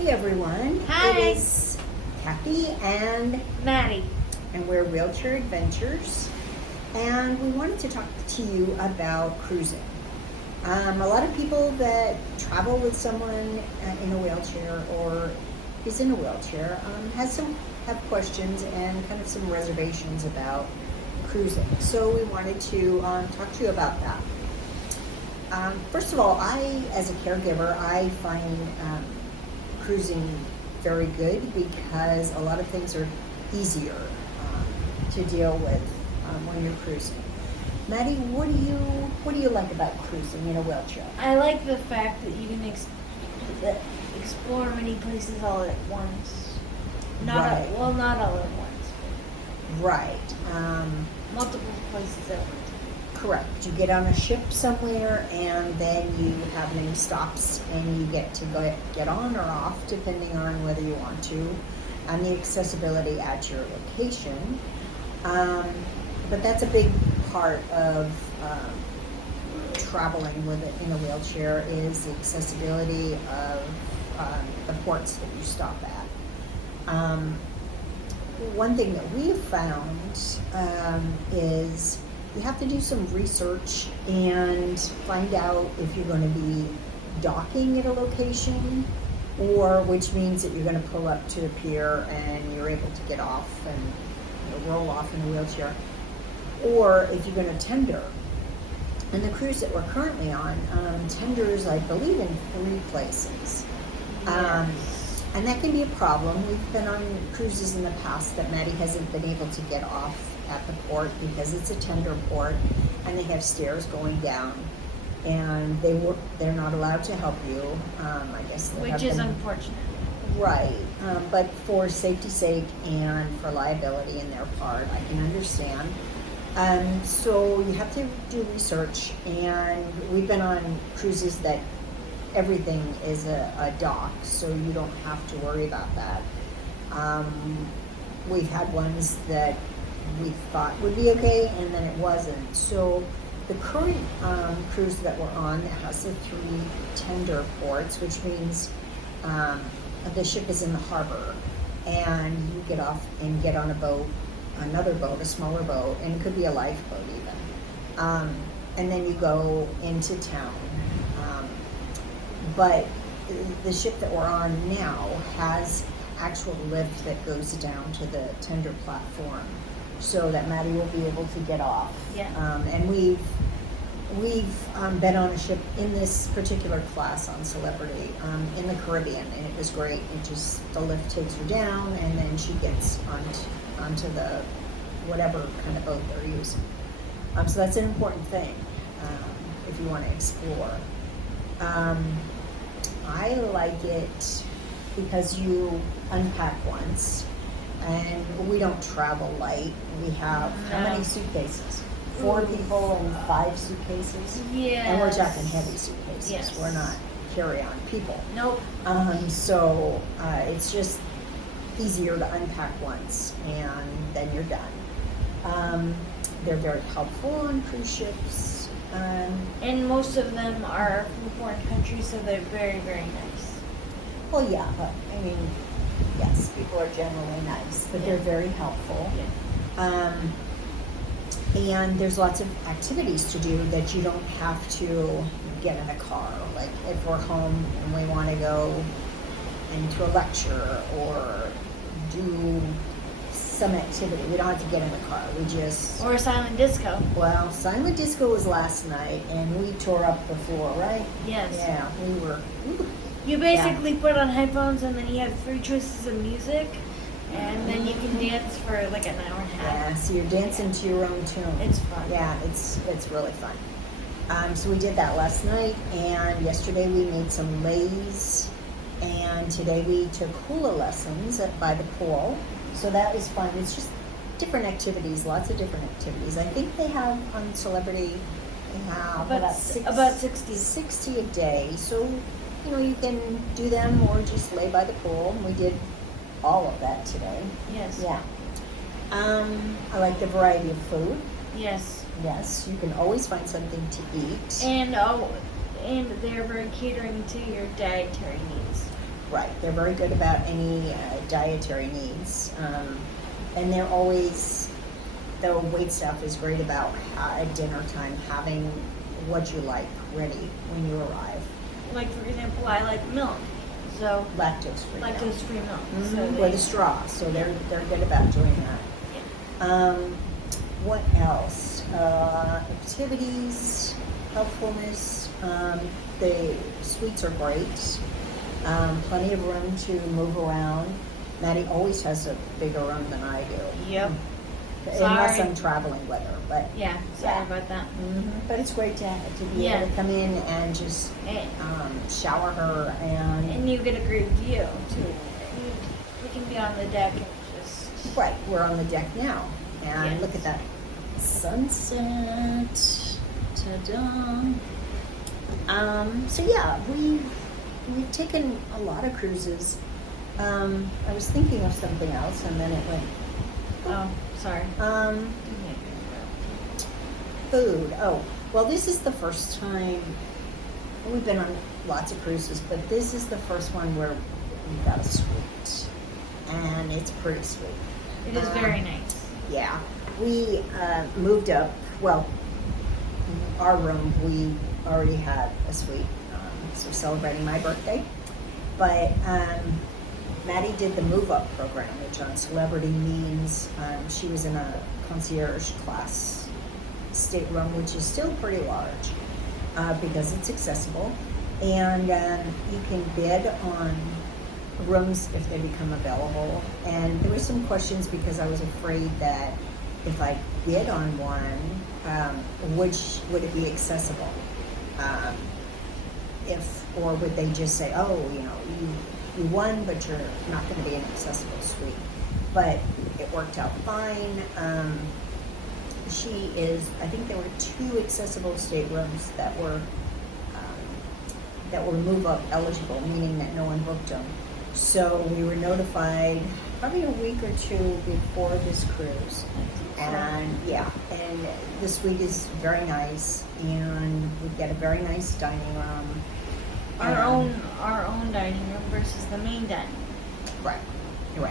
Hey everyone. Hi. It is Kathy and Maddie. we're Wheelchair Adventures, and we wanted to talk to you about cruising. A lot of people that travel with someone in a wheelchair or is in a wheelchair have questions and kind of some reservations about cruising. So we wanted to talk to you about that. First of all, as a caregiver, I find cruising very good because a lot of things are easier to deal with when you're cruising. Maddie, what do you like about cruising in a wheelchair? I like the fact that you can explore many places all at once. Not all at once. Right. Multiple places at once. Correct. You get on a ship somewhere, and then you have many stops, and you get to get on or off depending on whether you want to, and the accessibility at your location. But that's a big part of traveling in a wheelchair is the accessibility of the ports that you stop at. One thing that we've found is you have to do some research and find out if you're going to be docking at a location, or which means that you're going to pull up to a pier and you're able to get off and roll off in a wheelchair, or if you're going to tender. And the cruise that we're currently on tenders, I believe, in 3 places. And that can be a problem. We've been on cruises in the past that Maddie hasn't been able to get off at the port because it's a tender port and they have stairs going down, and they're not allowed to help you. I guess which is unfortunate. Right, but for safety's sake and for liability in their part, I can understand. So you have to do research, and we've been on cruises that everything is a dock, so you don't have to worry about that. We've had ones that we thought would be okay, and then it wasn't. So the current cruise that we're on has the 3 tender ports, which means the ship is in the harbor, and you get off and get on a boat, another boat, a smaller boat, and it could be a lifeboat even. And then you go into town. But the ship that we're on now has actual lift that goes down to the tender platform, so that Maddie will be able to get off. Yeah. And we've been on a ship in this particular class on Celebrity in the Caribbean, and it was great. The lift takes her down, and then she gets onto the whatever kind of boat they're using. So that's an important thing if you want to explore. I like it because you unpack once, and we don't travel light. We have how many suitcases? 4 people and 5 suitcases? Yes. And we're talking heavy suitcases. Yes. We're not carry-on people. Nope. So it's just easier to unpack once, and then you're done. They're very helpful on cruise ships. And most of them are from foreign countries, so they're very, very nice. Well, yeah, but I mean, yes, people are generally nice, but they're very helpful. Yeah. And there's lots of activities to do that you don't have to get in a car. Like if we're home and we want to go into a lecture or do some activity, we don't have to get in the car. We just... Or a silent disco. Well, silent disco was last night, and we tore up the floor, right? Yes. Yeah, we were... You basically put on headphones, and then you have 3 choices of music, and then you can dance for like an hour and a half. Yeah, so you're dancing to your own tune. It's fun. Yeah, it's really fun. So we did that last night, and yesterday we made some lays, and today we took hula lessons by the pool. So that was fun. It's just different activities, lots of different activities. I think they have on Celebrity, they have about 60. 60 a day. So, you can do them or just lay by the pool. And we did all of that today. Yes. Yeah. I like the variety of food. Yes. Yes, you can always find something to eat. And they're very catering to your dietary needs. Right, they're very good about any dietary needs. And they're always, the wait staff is great about at dinner time having what you like ready when you arrive. Like, for example, I like milk. So, Lactose-free milk. lactose-free milk. Mhm, So with a straw, so they're good about doing that. What else? Activities, helpfulness. The suites are great. Plenty of room to move around. Maddie always has a bigger room than I do. Yep. Unless Sorry. I'm traveling with her, but Yeah, sorry Yeah. about that. but it's great to be Yeah. able to come in and just shower her And you get a great view too. We can be on the deck and just. Right, we're on the deck now, and Yes. look at that sunset. Ta-da! So yeah, we've taken a lot of cruises. I was thinking of something else, and then it went. Oh, sorry. Food. Oh, well, this is the first time we've been on lots of cruises, but this is the first one where we got a suite, and it's pretty sweet. It is very nice. Yeah, we moved up. Well, our room, we already had a suite, so celebrating my birthday. But Maddie did the move up program, which on Celebrity means she was in a concierge class stateroom, which is still pretty large because it's accessible, and you can bid on rooms if they become available. And there were some questions because I was afraid that if I bid on one, would it be accessible? Or would they just say, oh, you won, but you're not going to be an accessible suite? But it worked out fine. I think there were 2 accessible staterooms that were move up eligible, meaning that no one booked them. So we were notified probably a week or 2 before this cruise. And and the suite is very nice, and we get a very nice dining room. Our own dining room versus the main dining room. Right.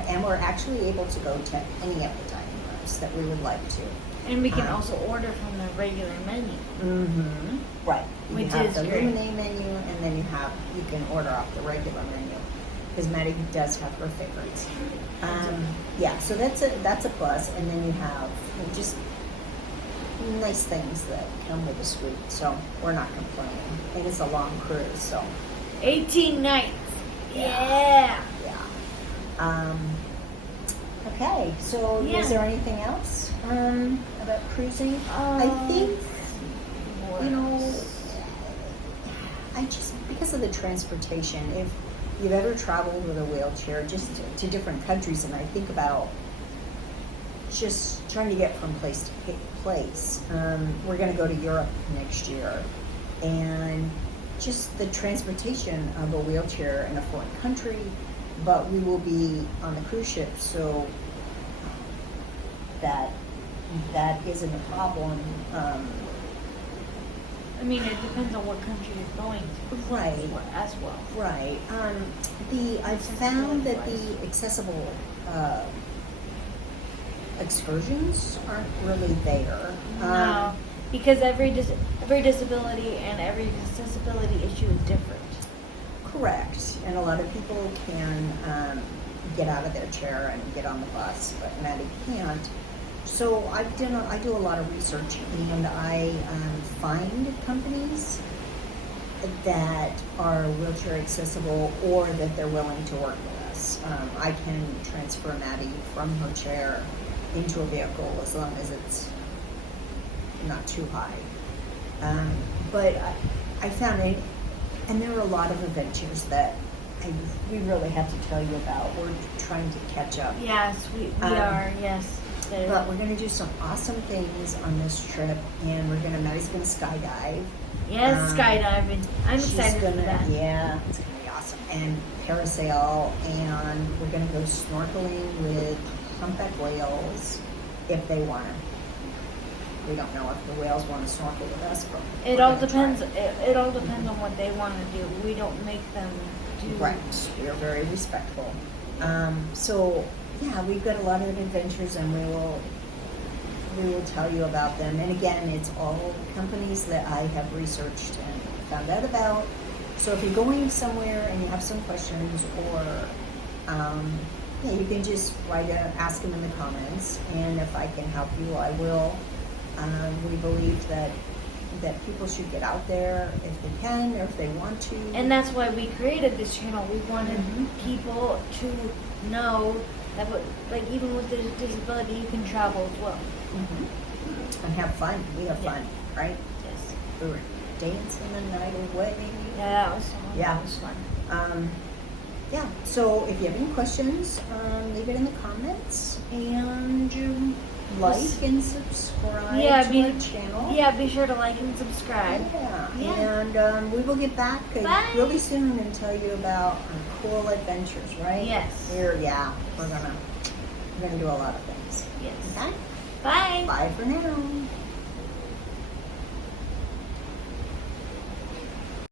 And we're actually able to go to any of the dining rooms that we would like to. And we can also order from the regular menu. Mm-hmm. Right. Which you have is the great. Lumine menu, and then you can order off the regular menu, because Maddie does have her favorites. So that's a plus, and then you have just nice things that come with the suite. So we're not complaining, and it's a long cruise. So 18 nights. Yeah. Okay. So Yeah. is there anything else about cruising? I think. I just, because of the transportation, if you've ever traveled with a wheelchair just to different countries, and I think about just trying to get from place to place. We're going to go to Europe next year, and just the transportation of a wheelchair in a foreign country, but we will be on the cruise ship, so that isn't a problem. I mean, it depends on what country you're going to. Right. As well. Right. I've found that the accessible excursions aren't really there. No, because every disability and every accessibility issue is different. Correct. And a lot of people can get out of their chair and get on the bus, but Maddie can't. So I do a lot of research, and I find companies that are wheelchair accessible, or that they're willing to work with us. I can transfer Maddie from her chair into a vehicle as long as it's not too high. But I found it, and there are a lot of adventures that we really have to tell you about. We're trying to catch up. Yes, we are. Yes. But we're going to do some awesome things on this trip, and Maddie's going to skydive. Yes, skydiving. I'm She's excited for that. Yeah, it's going to be awesome. And parasail, and we're going to go snorkeling with humpback whales if they want to. We don't know if the whales want to snorkel with us, but It all depends. It all depends on what they want to do. We don't make them to. Right. We are very respectful. So yeah, we've got a lot of adventures, and we will tell you about them. And again, it's all companies that I have researched and found out about. So if you're going somewhere and you have some questions, or yeah, you can just ask them in the comments, and if I can help you, I will. We believe that people should get out there if they can, or if they want to. And that's why we created this channel. We wanted Mhm. people to know that, like, even with the disability, you can travel as well. Mm-hmm. And have fun. We have Yeah. fun, right? Yes. We were dancing the night away. Yeah, that was fun. Yeah. That was fun. Yeah. So if you have any questions, leave it in the comments, and like and subscribe Yeah, to our channel. Yeah, be sure to like and subscribe. Yeah. Yeah. And we will get back Bye. really soon and tell you about our cool adventures, right? Yes. We're gonna do a lot of things. Yes. Okay. Bye. Bye for now.